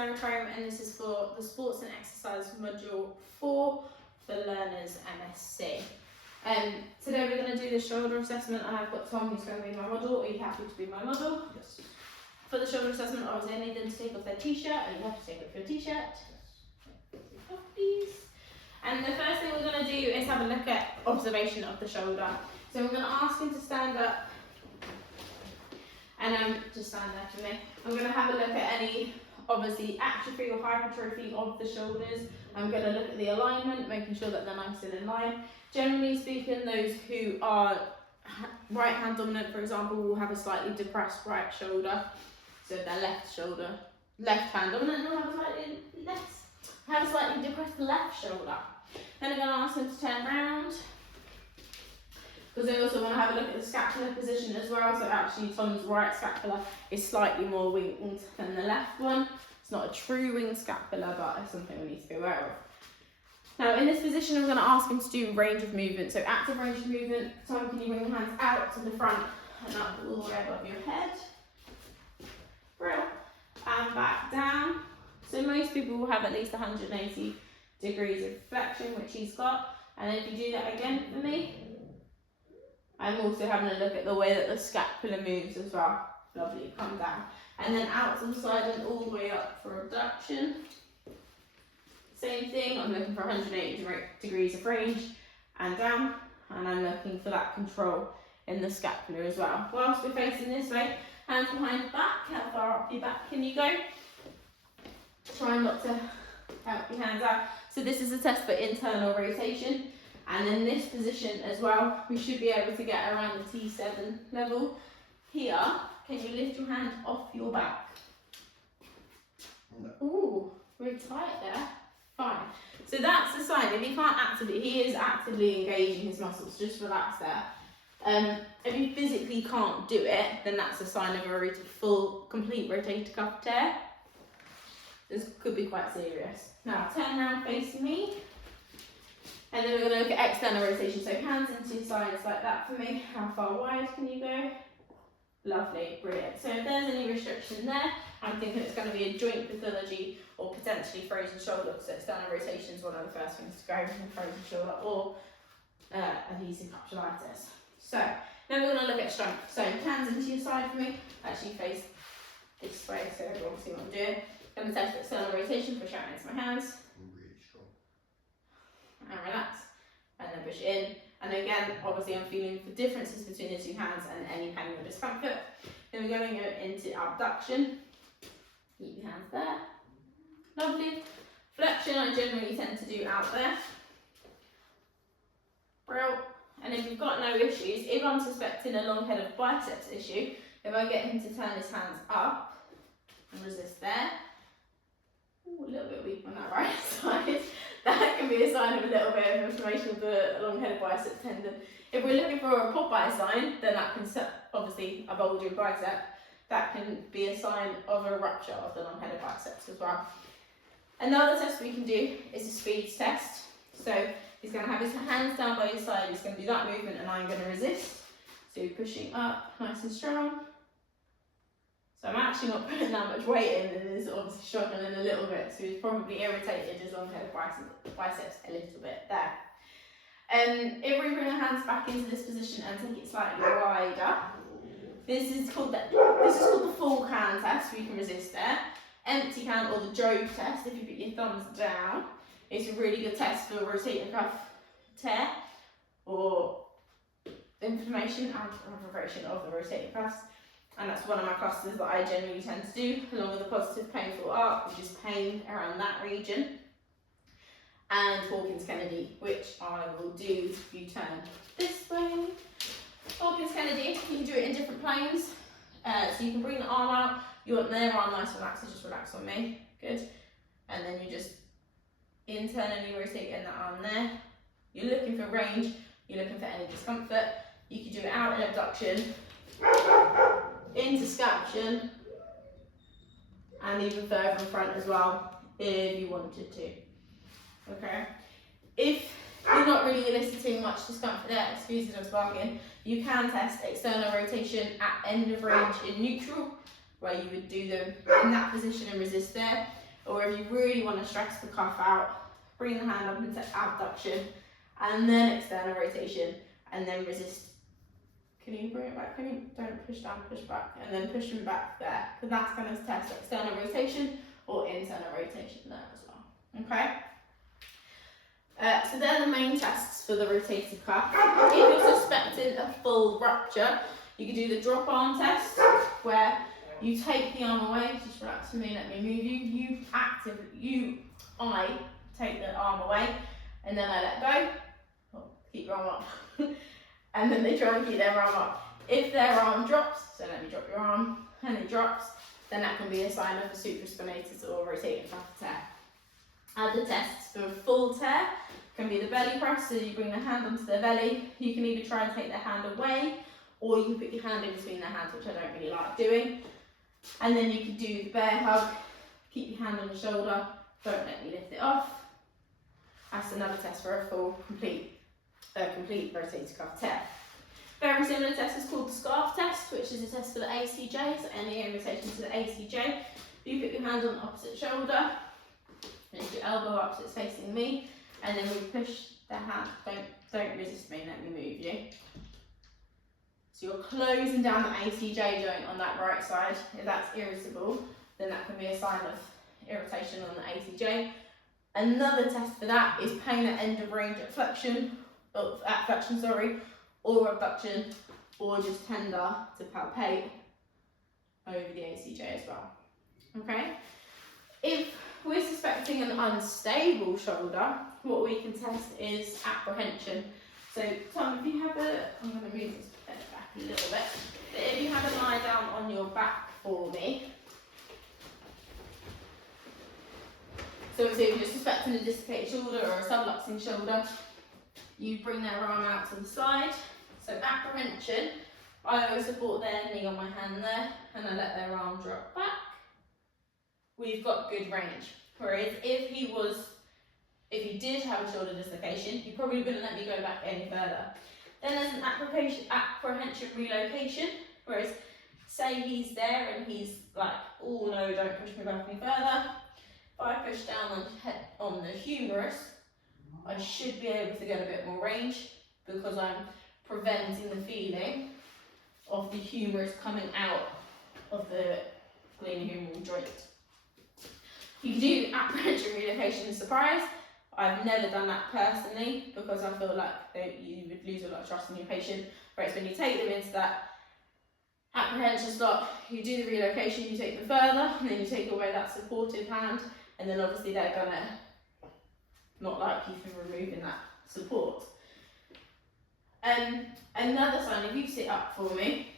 Sarah Crome, and this is for the Sports and Exercise Module 4 for Learners MSc. Today we're going to do the shoulder assessment, and I've got Tom who's going to be my model. Are you happy to be my model? Yes. For the shoulder assessment, obviously I need them to take off their t-shirt, and you have to take off your t-shirt. Please. And the first thing we're going to do is have a look at observation of the shoulder. So we're going to ask him to stand up, and just stand there for me. I'm going to have a look at any, obviously, atrophy or hypertrophy of the shoulders. I'm going to look at the alignment, making sure that they're nice and in line. Generally speaking, those who are right hand dominant, for example, will have a slightly depressed right shoulder. So their left hand dominant will have a slightly depressed left shoulder. Then I'm going to ask them to turn around, because I also want to have a look at the scapular position as well. So actually Tom's right scapula is slightly more winged than the left one. It's not a true winged scapula, but it's something we need to be aware of. Now in this position I'm going to ask him to do range of movement. So active range of movement. Tom, can you bring your hands out to the front and up all the way above your head? Brill. And back down. So most people will have at least 180 degrees of flexion, which he's got. And then if you do that again for me, I'm also having a look at the way that the scapula moves as well. Lovely, come down. And then out to the side and all the way up for abduction. Same thing, I'm looking for 180 degrees of range and down. And I'm looking for that control in the scapula as well. Whilst we're facing this way, hands behind the back. How far up your back can you go? Try not to help your hands out. So this is a test for internal rotation. And in this position as well, we should be able to get around the T7 level. Here, can you lift your hand off your back? No. Ooh, very tight there. Fine. So that's the sign. If he can't actively, he is actively engaging his muscles. Just relax there. If you physically can't do it, then that's a sign of a full, complete rotator cuff tear. This could be quite serious. Now turn around facing me. And then we're going to look at external rotation, so hands into sides like that for me. How far wide can you go? Lovely, brilliant. So if there's any restriction there, I'm thinking it's going to be a joint pathology or potentially frozen shoulder, because external rotation is one of the first things to go from frozen shoulder, or adhesive capsulitis. So then we're going to look at strength. So hands into your side for me. Actually face this way so everyone can see what I'm doing. I'm going to test external rotation, push out into my hands. And relax, and then push in. And again, obviously I'm feeling the differences between the two hands and any pain or discomfort. Then we're going to go into abduction. Keep your hands there. Lovely. Flexion I generally tend to do out there. Brill. And if you've got no issues, if I'm suspecting a long head of biceps issue, if I get him to turn his hands up and resist there. Ooh, a little bit weak on that right side. That can be a sign of a little bit of inflammation of the long-headed bicep tendon. If we're looking for a Popeye sign, then that can obviously a bulging bicep. That can be a sign of a rupture of the long-headed biceps as well. Another test we can do is a speed test. So he's going to have his hands down by his side. He's going to do that movement, and I'm going to resist. So pushing up, nice and strong. So I'm actually not putting that much weight in, and is obviously struggling a little bit, so he's probably irritated his long-headed biceps a little bit there. If we bring our hands back into this position and take it slightly wider, this is called the full can test. We can resist there. Empty can, or the Jobe test, if you put your thumbs down, it's a really good test for rotator cuff tear or inflammation and aggravation of the rotator cuffs. And that's one of my clusters that I generally tend to do, along with the positive painful arc, which is pain around that region, and Hawkins-Kennedy, which I will do if you turn this way. Hawkins-Kennedy, you can do it in different planes. So you can bring the arm out, you want their arm nice and relaxed, so just relax on me, good. And then you just internally rotating the arm there. You're looking for range, you're looking for any discomfort. You can do it out in abduction, into scaption, and even further in front as well if you wanted to. Okay, if you're not really eliciting much discomfort there, excuse the dog's barking, you can test external rotation at end of range in neutral, where you would do them in that position and resist there. or if you really want to stress the cuff out, bring the hand up into abduction, and then external rotation, and then resist. Can you bring it back? Can you? Don't push down, push back, and then push them back there, because that's going to test external rotation or internal rotation there as well. Okay? So they're the main tests for the rotator cuff. If you're suspecting a full rupture, you can do the drop arm test, where you take the arm away. Just relax for me, let me move you. I take the arm away, and then I let go. Oh, keep your arm up. And then they try and keep their arm up. If their arm drops, so let me drop your arm, and it drops, then that can be a sign of a supraspinatus or rotator cuff tear. Other tests for a full tear can be the belly press, so you bring the hand onto their belly. You can either try and take their hand away, or you can put your hand in between their hands, which I don't really like doing. And then you can do the bear hug, keep your hand on the shoulder, don't let me lift it off. That's another test for a full, complete rotator cuff tear. Very similar test is called the scarf test, which is a test for the ACJ, so any invitation to the ACJ. You put your hand on the opposite shoulder, lift your elbow up so it's facing me, and then we push the hand. Don't resist me, let me move you. So you're closing down the ACJ joint on that right side. If that's irritable, then that can be a sign of irritation on the ACJ. Another test for that is pain at end of range at flexion, or abduction, or just tender to palpate over the ACJ as well. Okay? If we're suspecting an unstable shoulder, what we can test is apprehension. So Tom, if you have I'm going to move this bed back a little bit, but if you have a lie down on your back for me. So if you're suspecting a dislocated shoulder or a subluxing shoulder, you bring their arm out to the side. So apprehension, I always support their knee on my hand there, and I let their arm drop back. We've got good range. Whereas if he did have a shoulder dislocation, he probably wouldn't let me go back any further. Then there's an apprehension relocation, whereas say he's there and he's like, oh no, don't push me back any further. If I push down on the humerus, I should be able to get a bit more range because I'm preventing the feeling of the humerus coming out of the glenohumeral joint. You can do apprehension relocation surprise. I've never done that personally because I feel like you would lose a lot of trust in your patient. Whereas when you take them into that apprehension slot, you do the relocation, you take them further, and then you take away that supportive hand, and then obviously they're gonna not like you for removing that support. Another sign, if you sit up for me,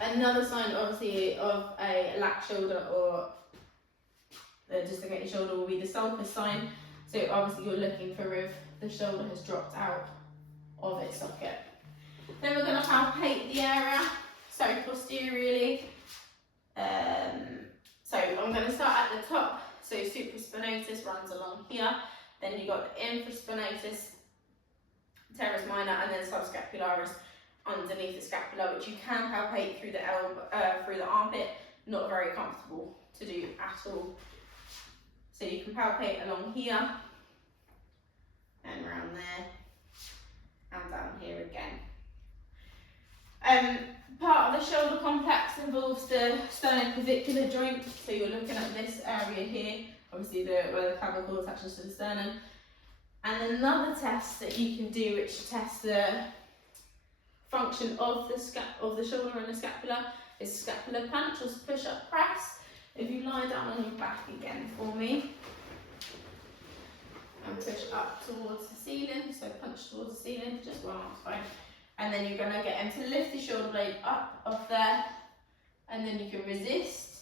another sign obviously of a lax shoulder or a dislocated shoulder will be the sulcus sign. So obviously you're looking for if the shoulder has dropped out of its socket. Then we're going to palpate the area, so posteriorly. So I'm going to start at the top. So supraspinatus runs along here. Then you've got the infraspinatus, teres minor, and then subscapularis underneath the scapula, which you can palpate through the elbow, through the armpit. Not very comfortable to do at all. So you can palpate along here and around there and down here again. Part of the shoulder complex involves the sternoclavicular joint. So you're looking at this area here, obviously where the clavicle attaches to the sternum. And another test that you can do, which tests the function of the shoulder and the scapula, is scapular punch or push-up press. If you lie down on your back again for me and push up towards the ceiling, so punch towards the ceiling, just one arm's fine. And then you're going to get him to lift the shoulder blade up off there, and then you can resist.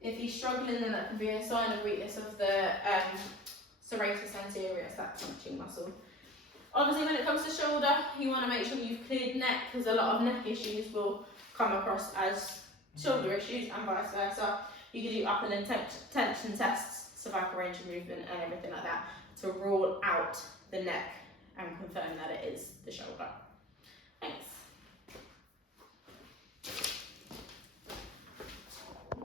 If he's struggling, then that can be a sign of weakness of the serratus anterior, that punching muscle. Obviously, when it comes to shoulder, you want to make sure you've cleared neck, because a lot of neck issues will come across as shoulder issues and vice versa. You can do upper limb tension tests, cervical range of movement and everything like that to rule out the neck and confirm that it is the shoulder. Thanks.